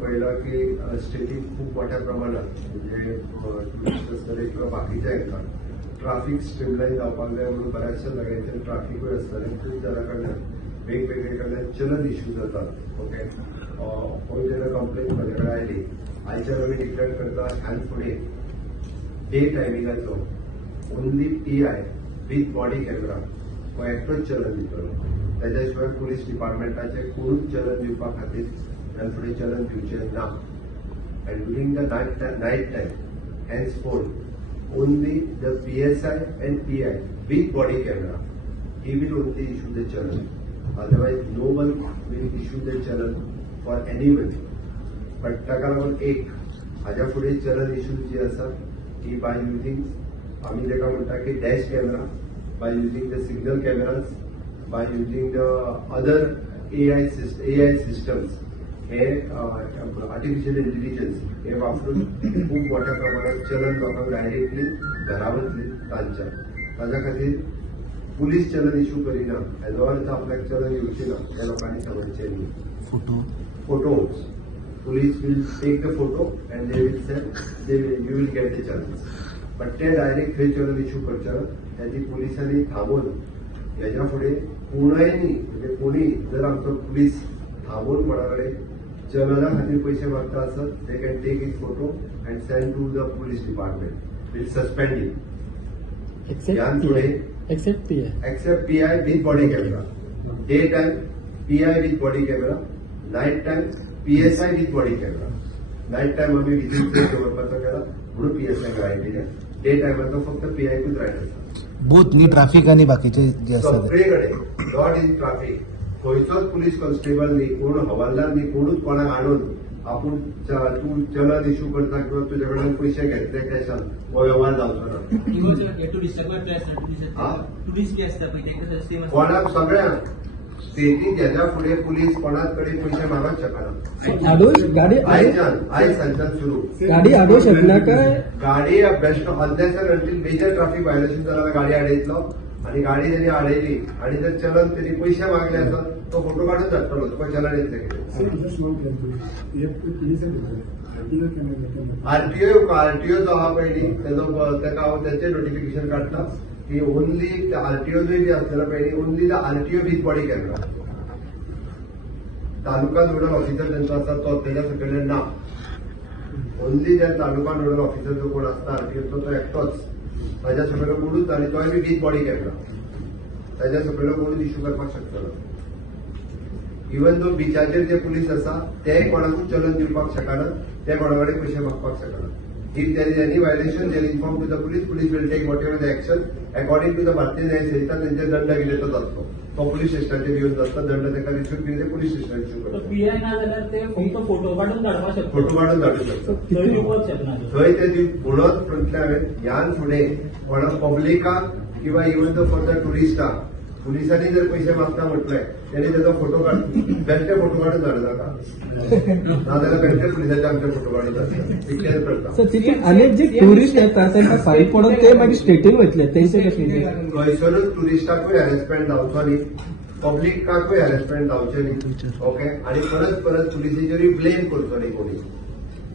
पहिलं की स्टेटिंग खूप मोठ्या प्रमाणात म्हणजे टुरिस्ट असतले किंवा बाकीच्या हांकां ट्राफिक स्ट्रीमलाइन जावपाक जाय म्हणून बऱ्याचशा जाग्यांचेर ट्राफिकूय आसतलें खूब जाणां कडल्यान वेगवेगळे कडल्यान चलन इश्यू जातात. ओके, पयलीं जेन्ना कंप्लेन म्हजे कडेन आयली आयच्यान आमी डिक्लेअर करता ह्यान फुडें डे टायमिंगाचो only PI with body camera हो एकटोच चलन दितलो. त्याच्या शिवाय पुलीस डिपार्टमेंटाचे कोणूच चलन दिवपा खातीर ह्यान फुडें चलन दिवचें ना. And during the night time, henceforth, only the PSI and PI with body camera, he will only issue the challan. Otherwise, no one will issue the challan for anyone. But ताका लागून एक हाज्या फुडें चलन इश्यू जी आसा ती by using आमी ताका म्हणटा की dash camera, by using the signal cameras, by using the other AI systems. हे आर्टिफिशियल इंटेलिजन्स हे वापरून खूप मोठ्या प्रमाणात चलन लोकांक डायरेक्टली घरा वतली तांच्या. ताज्या खातीर पुलीस चलन इश्यू करिना हेजो अर्थ आपल्याक चलन येवचें ना हे लोकांनी समजचें न्ही. Photos police will take the photo and they will send you will get the challan. But ते डायरेक्ट थंय चलन इश्यू करचे ना. त्याची पुलिसांनी थांबून हेज्या फुडें कोणूय म्हणजे कोणी जर आमचो पुलीस थांबून कोणा कडेन चलना खातीर पयशे मागता आसत they can take it photo and send to the police department will suspend it. ह्यान फुडें except PI with body camera. Day time PI with body camera, night time PSI with body camera. Night time आमी visit दवरपाचो केला म्हणून PSI right दिल्या. Day टायमाचो फक्त PIकूच रायट आसा. बोथ न्ही ट्राफिक आनी बाकीचे जे आसा सगळे कडेन नॉट इन ट्राफिक. खंयचोच पुलीस कॉन्स्टेबल न्ही, कोण हवालदार न्ही, कोणूच कोणाक हाडून आपूण तूं चलन इश्यू करता किंवा तुजे कडल्यान पयशे घेतले कॅशान हो व्यवहार जावचो ना. कोणाक सगळ्यांक स्टेटीक हेज्या फुडें पुलीस कोणाच कडेन पयशे मागूंक शकना. आयज सांजच्यान सुरू गाडी हाडूंक शकना काय? गाडी best unless until major traffic violation जाल्यार गाडी हाडयतलो आणि गाडी त्यांनी हाडयली आणि जर चलन त्यांनी पयशे मागले आसत तो फोटो काढून धाडटलो तुका चलन येतले आरटीओ जो आहा पयली ताका हांव त्याचे नोटिफिकेशन काडटा की ओन्ली आरटीओ बी आसलेलो पयली only the RTO with body camera. Taluka nodal officer त्यांचा आसा तो त्याच्या सकयल्यान ना. ओन्ली ज्या तालुका नोडल ऑफिसर जो कोण आसता आरटीओचो तो एकटोच. ताज्या सकयलो कोणूच आनी तोय बी विथ बॉडी कॅमेरा. ताज्या सकयलो कोणूच इश्यू करपाक शकतलो. इवन दो बिचाचेर जे पुलीस आसा ते कोणाकूच चलन दिवपाक शकना, ते कोणा कडेन पयशे मागपाक शकना. If there is any violation there inform to the police will take whatever the action according to the Bharatiya Nyaya संहिता. त्यांचे दंड कितें तो जातलो तो पुलीस स्टेशनाचेर येवन जाता. दंड ताका रिसीव केले ते पुलीस स्टेशनार इश्यू करता. PI ना जाल्यार ते फक्त फोटो काढून धाडपाक शकता. फोटो काढून धाडूंक शकता. थंय दिवपाक शकना. थंय ते म्हणून म्हटल्यार ह्यान फुडें कोणा पब्लिकाक किंवा इवन दो फॉर द टुरिस्टाक पुलिसांनी जर पयशे मागता म्हटले त्यांनी त्याचा फोटो काढ बेश्टे फोटो काढून धाडू नाका. नाजाल्यार बेश्टे पुलिसाचे आमचे फोटो काढून धाडटा क्लियर करता. सर तिथे अनेक जे टुरिस्ट येतात त्यांना फारीक पडून ते मागीर स्टेटीन वयतले तेंचे कशें? खंयसरूच टुरिस्टाकूय हॅरेसमेंट जावचो न्ही, पब्लिकाकूय हॅरेसमेंट जावचें न्ही. ओके, आणि परत पुलिसेचेरूय ब्लेम करचो न्ही कोणी.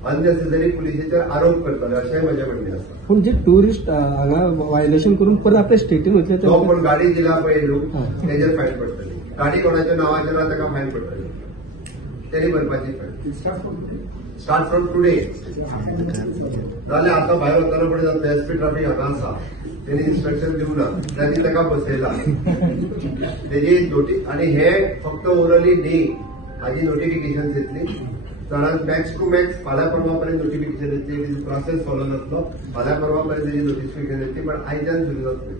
अननेसेसरी पुलिसेचेर आरोप करतले अशेंय म्हजें म्हणणें आसा. पूण जे टुरिस्ट हांगा वायलेशन करून परत आपल्या स्टेटीन वयतले तो पण गाडी दिला पळय लोक तेजेर फायन पडटली. गाडी कोणाच्या नांवाचेर ना ताका फायन पडटली. तेणी भरपाची फायन. स्टार्ट फ्रॉम टुडे जाल्यार आतां भायर वताना फुडें जाता SP ट्राफिक हांगा आसा तेणी इन्स्ट्रक्शन दिवना तांणी ताका बसयला तेजी नोटीस. आनी हे फक्त ओरली न्ही, हाजी नोटिफिकेशन येतली चणाक मॅक्स टू मॅक्स फाल्यां परवा पर्यंत नोटिफिकेशन येतली. प्रोसेस फॉलो जातलो. फाल्यां परवा पर्यंत तेजी नोटिफिकेशन येतली पण आयच्यान सुरू जातली.